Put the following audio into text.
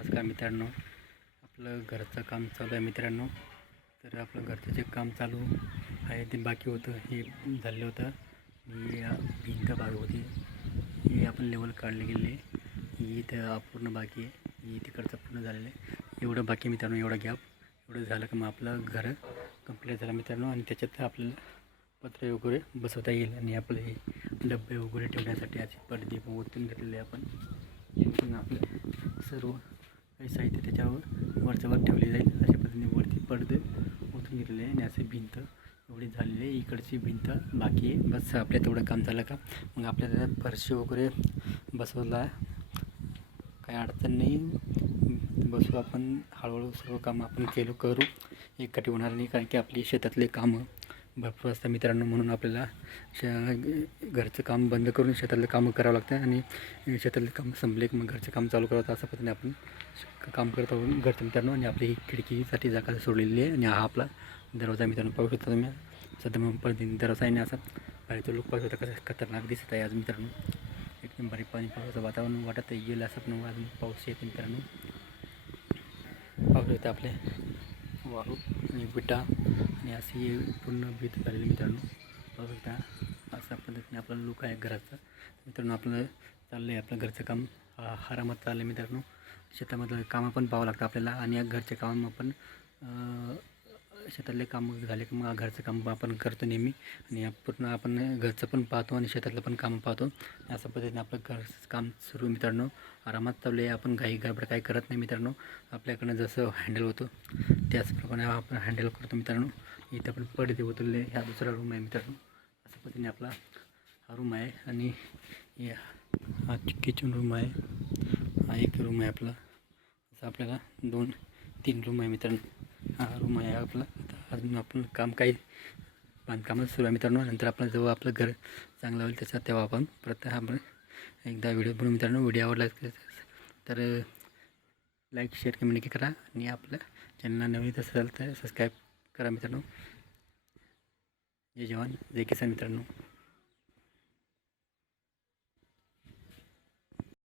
नमस्कार मित्रांनो. आपलं घरचं काम चालू आहे मित्रांनो. तर आपलं घरचं जे काम चालू आहे ते बाकी होतं हे झालेलं होतं. ही भिंत बाग होती. ही आपण लेवल काढले गेले. ही इथं अपूर्ण बाकी आहे. ही तिकडचं पूर्ण झालेलं आहे. एवढं बाकी मित्रांनो एवढं गॅप एवढं झालं का मग आपलं घर कंप्लीट झालं मित्रांनो आणि त्याच्यात आपल्याला पत्रे वगैरे बसवता येईल आणि आपले हे डबे वगैरे ठेवण्यासाठी असे पडदे पण ओतून घेतलेले आपण. जेणेकरून आपलं सर्व काही साहित्य त्याच्यावर वरच्या वर ठेवले जाईल. अशा पद्धतीने वरती पडदे ओतून घेतलेले आहे आणि असे भिंत एवढी झालेली आहे. इकडची भिंत बाकी आहे. बस आपल्या तेवढं काम झालं का? मग आपल्याला फरशी वगैरे बसवला काही अडचण नाही. बसू आपण. हळूहळू सर्व कामं आपण केलो करू. एकटी होणार नाही कारण की आपली शेतातले कामं भरपूर असतात मित्रांनो म्हणून आपल्याला श घरचं काम बंद करून शेतातलं कामं करावं लागतं आणि शेतातले काम संपले की मग घरचं काम चालू करावं असं पद्धतीने आपण श- काम करत आहोत घरचं मित्रांनो. आणि आपली ही खिडकीसाठी जागा सोडलेली आहे आणि हा आपला दरवाजा मित्रांनो. पाहू शकता तुम्ही. सध्या मग पद्धतीने दरवाजा आहे असा बाहेरचं लोक पाहू शकता कसं खतरनाक दिसत आहे आज मित्रांनो. एकदम बारीक पाणी पावसाचं वातावरण वाटत येईल गेलं असं पण अजून पाऊस येते मित्रांनो. पाहू शकता आपले वाळू आणि विटा आणि अशी पूर्ण भीत झालेली मित्रांनो. पाहू शकता अशा पद्धतीने आपला लुक आहे घराचा. मित्रांनो आपलं चाललं आहे आपलं घरचं काम. आरामात चाललं आहे मित्रांनो. शेतामधलं कामं पण पाहावं लागतं आपल्याला आणि या घरचे कामं आपण शेतातले काम झाले की मग घरचं काम आपण करतो नेहमी. आणि पूर्ण आपण घरचं पण पाहतो आणि शेतातलं पण काम पाहतो. अशा पद्धतीने आपलं घरचं काम सुरू मित्रांनो. आरामात चालू आहे आपण घाई गडबड काही करत नाही मित्रांनो. आपल्याकडनं जसं हँडल होतो त्याचप्रमाणे आपण हँडल करतो मित्रांनो. इथं आपण पडदे उतरले ह्या दुसरा रूम आहे मित्रांनो. अशा पद्धतीने आपला हा रूम आहे आणि हा किचन रूम आहे. हा एक रूम आहे आपला. असं आपल्याला दोन तीन रूम आहे मित्रांनो. हा रूम आहे आपला. अजून आपण काम काही बांधकामच सुरू आहे मित्रांनो. नंतर आपण जेव्हा आपलं घर चांगलं होईल त्याचा तेव्हा आपण प्रत्येक आपण एकदा व्हिडिओ बनवू मित्रांनो. व्हिडिओ आवडला तर लाईक शेअर कमेंट करा आणि आपल्या चॅनलला नवीन असेल तर सबस्क्राईब करा मित्रांनो. जय जवान जय किसान मित्रांनो.